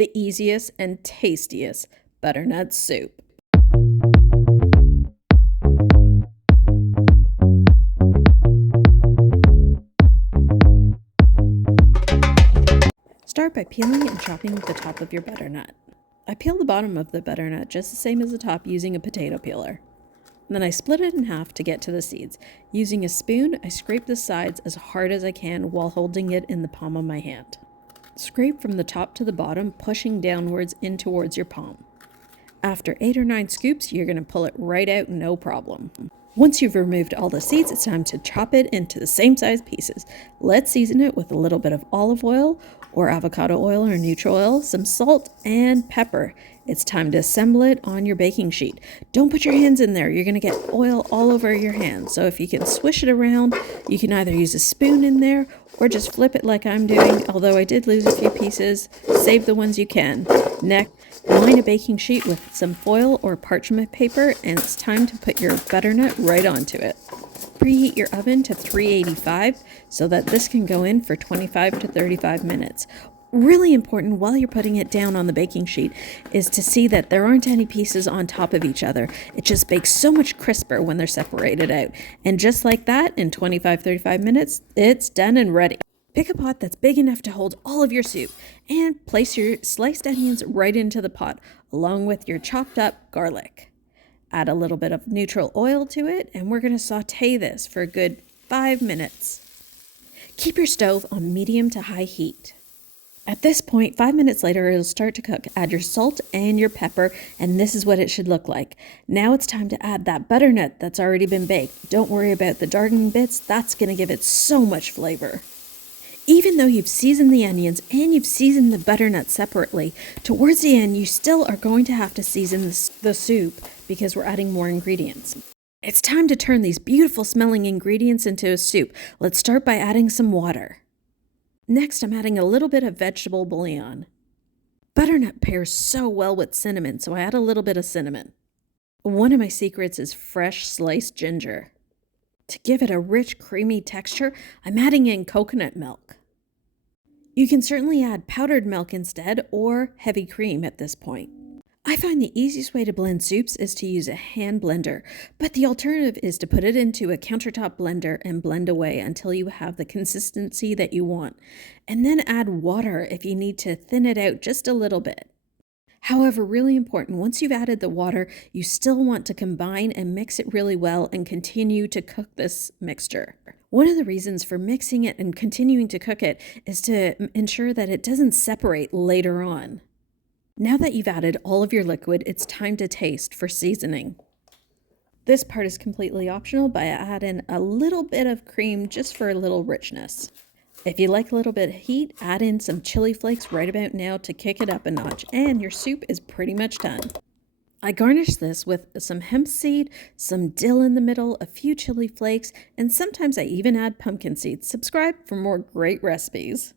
the easiest and tastiest butternut soup. Start by peeling and chopping the top of your butternut. I peel the bottom of the butternut just the same as the top using a potato peeler. Then I split it in half to get to the seeds. Using a spoon, I scrape the sides as hard as I can while holding it in the palm of my hand. Scrape from the top to the bottom, pushing downwards in towards your palm. After 8 or 9 scoops, you're going to pull it right out, no problem. Once you've removed all the seeds, it's time to chop it into the same size pieces. Let's season it with a little bit of olive oil or avocado oil or neutral oil, some salt and pepper. It's time to assemble it on your baking sheet. Don't put your hands in there. You're going to get oil all over your hands. So if you can swish it around, you can either use a spoon in there or just flip it like I'm doing, although I did lose a few pieces. Save the ones you can. Next, line a baking sheet with some foil or parchment paper, and it's time to put your butternut right onto it. Preheat your oven to 385 so that this can go in for 25 to 35 minutes. Really important while you're putting it down on the baking sheet is to see that there aren't any pieces on top of each other. It just bakes so much crisper when they're separated out. And just like that, in 25-35 minutes, it's done and ready. Pick a pot that's big enough to hold all of your soup and place your sliced onions right into the pot along with your chopped up garlic. Add a little bit of neutral oil to it, and we're going to saute this for a good 5 minutes. Keep your stove on medium to high heat. At this point, 5 minutes later, it'll start to cook. Add your salt and your pepper, and this is what it should look like. Now it's time to add that butternut that's already been baked. Don't worry about the darkened bits. That's going to give it so much flavor. Even though you've seasoned the onions and you've seasoned the butternut separately, towards the end, you still are going to have to season the soup because we're adding more ingredients. It's time to turn these beautiful smelling ingredients into a soup. Let's start by adding some water. Next, I'm adding a little bit of vegetable bouillon. Butternut pairs so well with cinnamon, so I add a little bit of cinnamon. One of my secrets is fresh sliced ginger. To give it a rich, creamy texture, I'm adding in coconut milk. You can certainly add powdered milk instead or heavy cream at this point. I find the easiest way to blend soups is to use a hand blender, but the alternative is to put it into a countertop blender and blend away until you have the consistency that you want, and then add water if you need to thin it out just a little bit. However, really important, once you've added the water, you still want to combine and mix it really well and continue to cook this mixture. One of the reasons for mixing it and continuing to cook it is to ensure that it doesn't separate later on. Now that you've added all of your liquid, it's time to taste for seasoning. This part is completely optional, but I add in a little bit of cream just for a little richness. If you like a little bit of heat, add in some chili flakes right about now to kick it up a notch, and your soup is pretty much done. I garnish this with some hemp seed, some dill in the middle, a few chili flakes, and sometimes I even add pumpkin seeds. Subscribe for more great recipes.